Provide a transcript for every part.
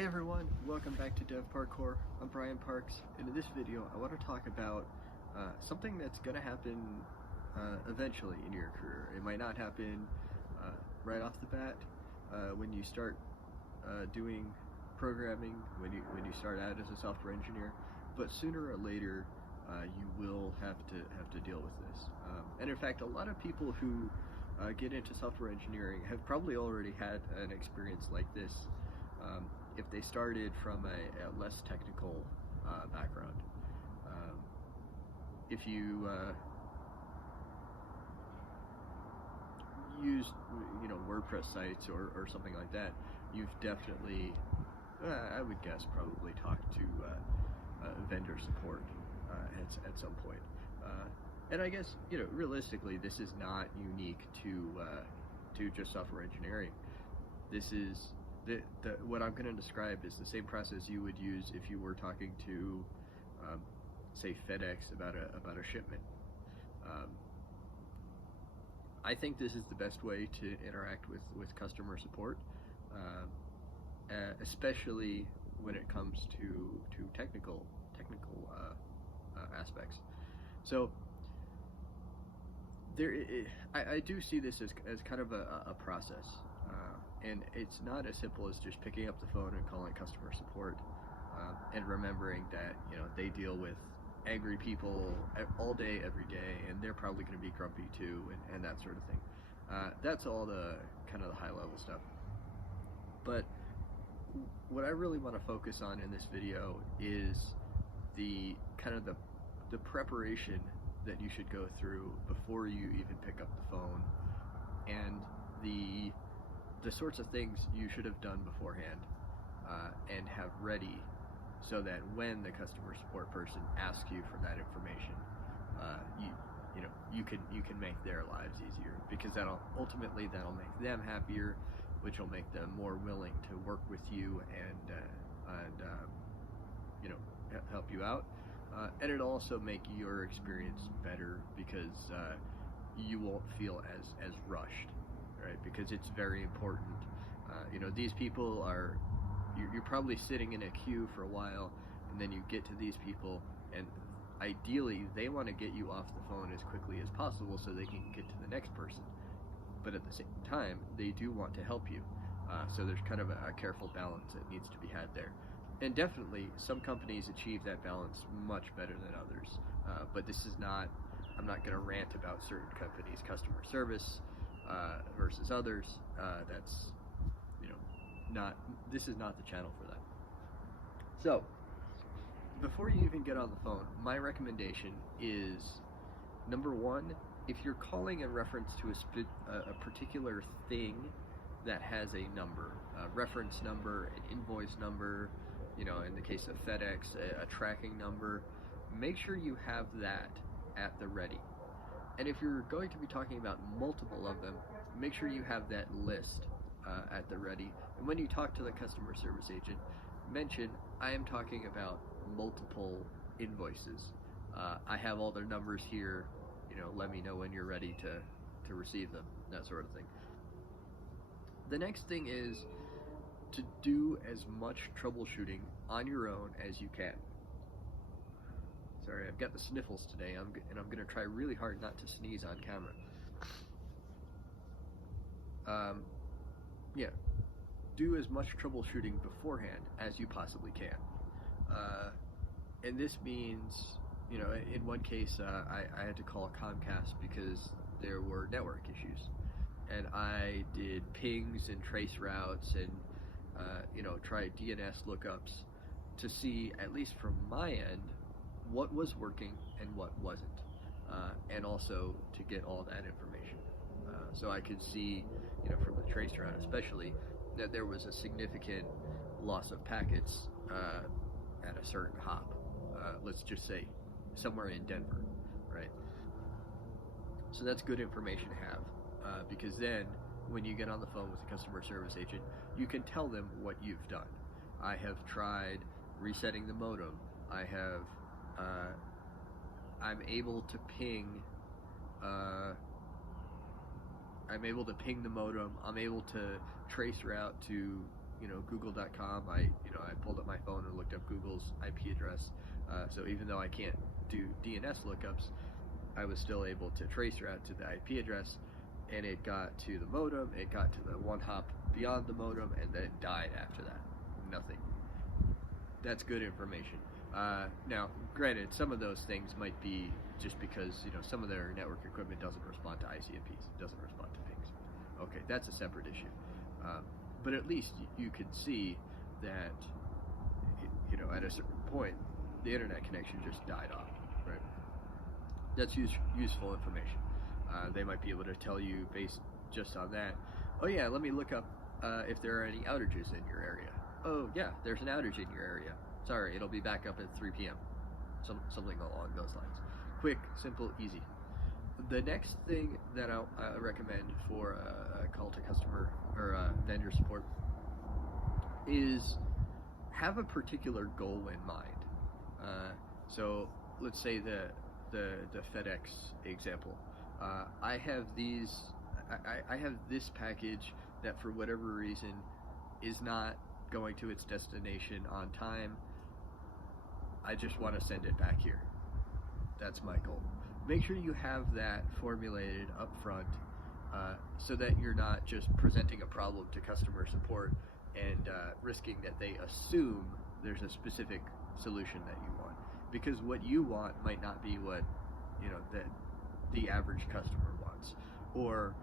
Hey everyone, welcome back to Dev Parkour. I'm Brian Parks, and in this video I want to talk about something that's going to happen eventually in your career. It might not happen right off the bat when you start doing programming, when you start out as a software engineer, but sooner or later you will have to deal with this. And in fact, a lot of people who get into software engineering have probably already had an experience like this. If they started from a less technical background. If you used WordPress sites or something like that, you've definitely, I would guess, probably talked to vendor support at some point. And I guess, realistically, this is not unique to just software engineering. This is what I'm going to describe is the same process you would use if you were talking to, say, FedEx about a shipment. I think this is the best way to interact with customer support, especially when it comes to technical aspects. So I do see this as kind of a process. And it's not as simple as just picking up the phone and calling customer support and remembering that they deal with angry people all day, every day, and they're probably going to be grumpy too, and that sort of thing. That's all the kind of the high level stuff. But what I really want to focus on in this video is the kind of the preparation that you should go through before you even pick up the phone, and the sorts of things you should have done beforehand and have ready, so that when the customer support person asks you for that information, you can make their lives easier, because that'll make them happier, which will make them more willing to work with you and help you out, and it'll also make your experience better, because you won't feel as rushed. Right, because it's very important. These people are, you're probably sitting in a queue for a while, and then you get to these people, and ideally they want to get you off the phone as quickly as possible so they can get to the next person. But at the same time, they do want to help you. So there's kind of a careful balance that needs to be had there. And definitely, some companies achieve that balance much better than others. But this is not, I'm not going to rant about certain companies' customer service versus others. That's this is not the channel for that. So before you even get on the phone, my recommendation is, number one, if you're calling in reference to a particular thing that has a number, a reference number, an invoice number, in the case of FedEx, a tracking number, make sure you have that at the ready. And if you're going to be talking about multiple of them, make sure you have that list at the ready. And when you talk to the customer service agent, mention, I am talking about multiple invoices. I have all their numbers here. Let me know when you're ready to receive them, that sort of thing. The next thing is to do as much troubleshooting on your own as you can. Sorry, I've got the sniffles today, and I'm going to try really hard not to sneeze on camera. Do as much troubleshooting beforehand as you possibly can. And this means, in one case, I had to call Comcast because there were network issues. And I did pings and trace routes and, tried DNS lookups to see, at least from my end, what was working and what wasn't, and also to get all that information. So I could see, from the trace route especially, that there was a significant loss of packets at a certain hop. Let's just say somewhere in Denver, right? So that's good information to have, because then when you get on the phone with the customer service agent, you can tell them what you've done. I have tried resetting the modem. I'm able to ping the modem. I'm able to trace route to Google.com. I pulled up my phone and looked up Google's IP address. So even though I can't do DNS lookups, I was still able to trace route to the IP address, and it got to the modem, it got to the one hop beyond the modem, and then died after that. Nothing. That's good information. Now, granted, some of those things might be just because some of their network equipment doesn't respond to ICMPs, doesn't respond to pings. Okay, that's a separate issue. But at least you could see that at a certain point the internet connection just died off. Right? That's useful information. They might be able to tell you based just on that. Oh yeah, let me look up if there are any outages in your area. Oh yeah, there's an outage in your area. Sorry, it'll be back up at 3 p.m. Something along those lines. Quick, simple, easy. The next thing that I recommend for a call to customer or vendor support is have a particular goal in mind. So let's say the FedEx example. I have this package that for whatever reason is not going to its destination on time. I just want to send it back here. That's my goal. Make sure you have that formulated up front so that you're not just presenting a problem to customer support and risking that they assume there's a specific solution that you want. Because what you want might not be what that the average customer wants. Or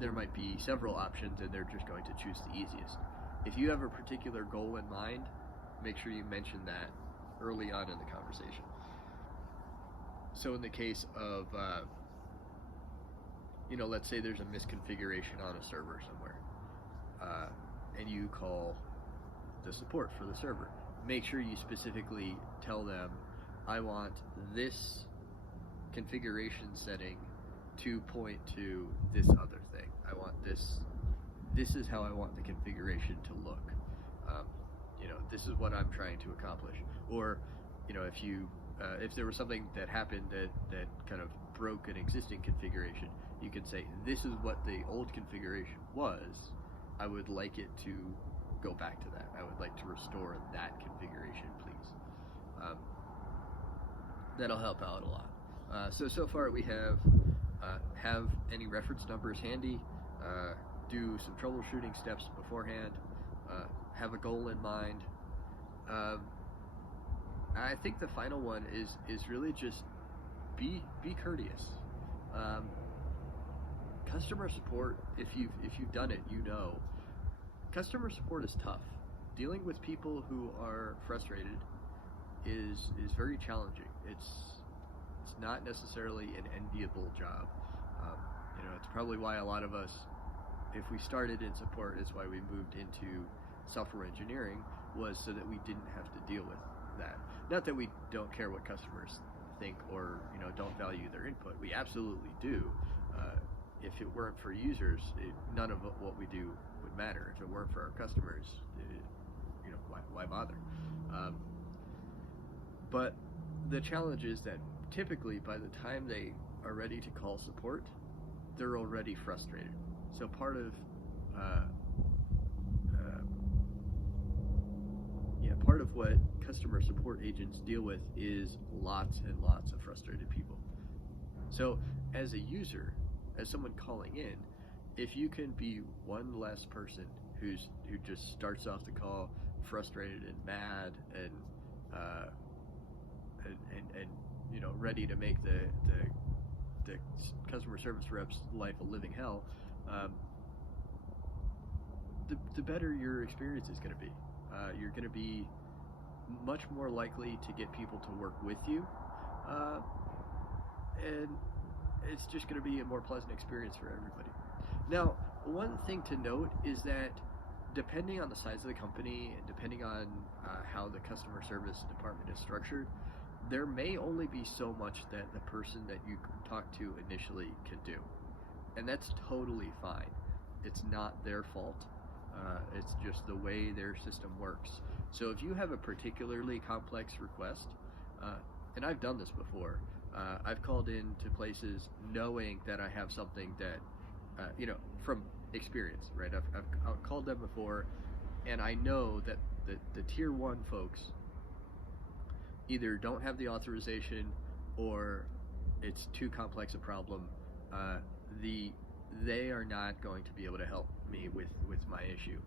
there might be several options and they're just going to choose the easiest. If you have a particular goal in mind, make sure you mention that early on in the conversation. So in the case of, let's say there's a misconfiguration on a server somewhere, and you call the support for the server. Make sure you specifically tell them, I want this configuration setting to point to this other thing. I want this is how I want the configuration to look. This is what I'm trying to accomplish. Or, if there was something that happened that kind of broke an existing configuration, you can say, this is what the old configuration was. I would like it to go back to that. I would like to restore that configuration, please. That'll help out a lot. So far we have any reference numbers handy, do some troubleshooting steps beforehand, have a goal in mind. I think the final one is really just be courteous. Customer support, if you've done it, customer support is tough. Dealing with people who are frustrated is very challenging. It's not necessarily an enviable job. It's probably why a lot of us, if we started in support, it's why we moved into software engineering, was so that we didn't have to deal with that. Not that we don't care what customers think or don't value their input. We absolutely do. If it weren't for users, none of what we do would matter. If it weren't for our customers, why bother? But the challenge is that typically by the time they are ready to call support, they're already frustrated. So part of what customer support agents deal with is lots and lots of frustrated people. So as a user, as someone calling in, if you can be one less person who just starts off the call frustrated and mad and ready to make the customer service rep's life a living hell, the better your experience is going to be. You're going to be much more likely to get people to work with you, and it's just going to be a more pleasant experience for everybody. Now, one thing to note is that depending on the size of the company and depending on how the customer service department is structured, there may only be so much that the person that you talk to initially can do. And that's totally fine. It's not their fault. It's just the way their system works. So if you have a particularly complex request, and I've done this before, I've called in to places knowing that I have something that, from experience, right? I've called them before And I know that the tier 1 folks either don't have the authorization or it's too complex a problem. They are not going to be able to help me with my issue.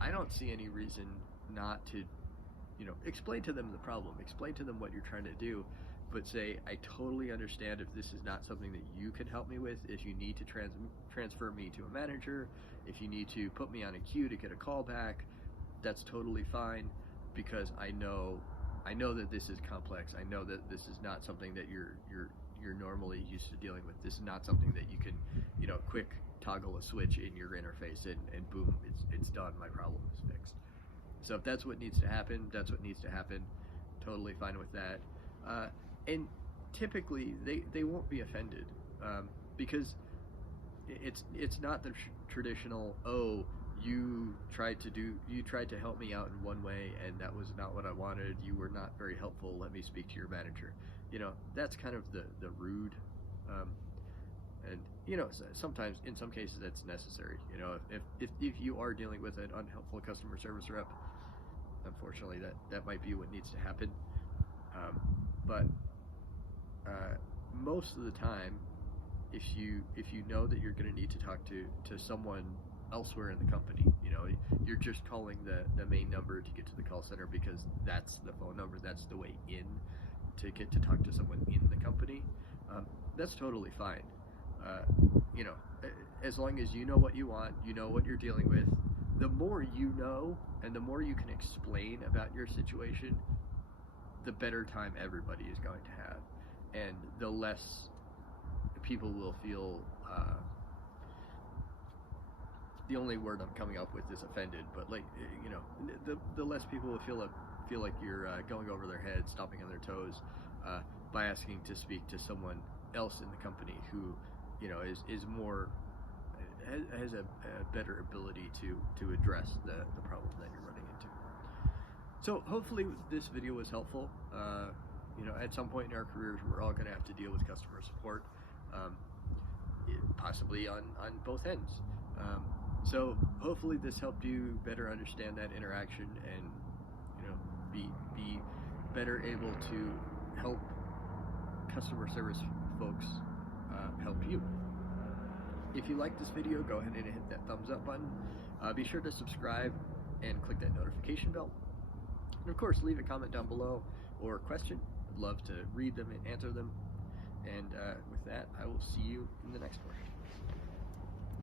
I don't see any reason not to, explain to them the problem, explain to them what you're trying to do, but say, I totally understand if this is not something that you can help me with. If you need to transfer me to a manager, if you need to put me on a queue to get a call back, that's totally fine, because I know that this is complex. I know that this is not something that you're normally used to dealing with. This is not something that you can, quick toggle a switch in your interface and boom, it's done. My problem is fixed. So if that's what needs to happen, that's what needs to happen. Totally fine with that. And typically they won't be offended, because it's not the traditional, oh, you tried to help me out in one way and that was not what I wanted. You were not very helpful. Let me speak to your manager. That's kind of the rude, and sometimes in some cases that's necessary. If you are dealing with an unhelpful customer service rep, unfortunately that might be what needs to happen. But most of the time, if you know that you're going to need to talk to someone elsewhere in the company, you're just calling the main number to get to the call center because that's the phone number, that's the way in to get to talk to someone in the company, that's totally fine. As long as you know what you want, you know what you're dealing with, the more you know and the more you can explain about your situation, the better time everybody is going to have, and the less people will feel, the only word I'm coming up with is offended, but the less people will feel like you're going over their heads, stomping on their toes, by asking to speak to someone else in the company who is more, has a better ability to address the problem that you're running into. So hopefully this video was helpful. At some point in our careers, we're all going to have to deal with customer support, possibly on both ends. So hopefully this helped you better understand that interaction and be better able to help customer service folks help you. If you like this video, go ahead and hit that thumbs up button. Be sure to subscribe and click that notification bell. And of course, leave a comment down below or a question. I'd love to read them and answer them. And with that, I will see you in the next one.